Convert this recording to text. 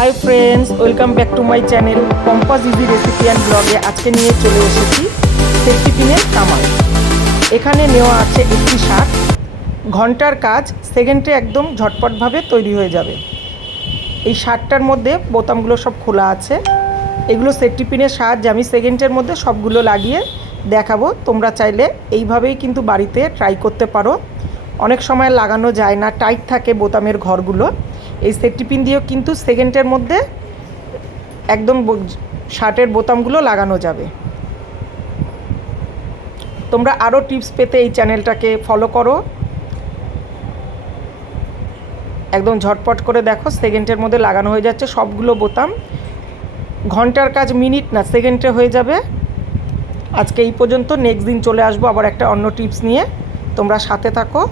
High friends, welcome back to my channel Pompa's easy recipe and ব্লগে। আজকে নিয়ে চলে এসেছি সেফটি পিনের কামাল। এখানে নেওয়া আছে একটি শার্ট। ঘন্টার কাজ সেকেন্ডে একদম ঝটপটভাবে তৈরি হয়ে যাবে। এই শার্টটার মধ্যে বোতামগুলো সব খোলা আছে। এগুলো সেফটি পিনের সাহায্যে আমি সেকেন্ডের মধ্যে সবগুলো লাগিয়ে দেখাবো। তোমরা চাইলে এইভাবেই কিন্তু বাড়িতে ট্রাই করতে পারো। অনেক সময় লাগানো যায় না, টাইট থাকে বোতামের ঘরগুলো। এই সেফটি পিন দিয়েও কিন্তু সেকেন্ডের মধ্যে একদম শার্টের বোতামগুলো লাগানো যাবে। তোমরা আরও টিপস পেতে এই চ্যানেলটাকে ফলো করো। একদম ঝটপট করে দেখো, সেকেন্ডের মধ্যে লাগানো হয়ে যাচ্ছে সবগুলো বোতাম। ঘন্টার কাজ মিনিট না, সেকেন্ডে হয়ে যাবে। আজকে এই পর্যন্ত, নেক্সট দিন চলে আসবো আবার একটা অন্য টিপস নিয়ে। তোমরা সাথে থাকো।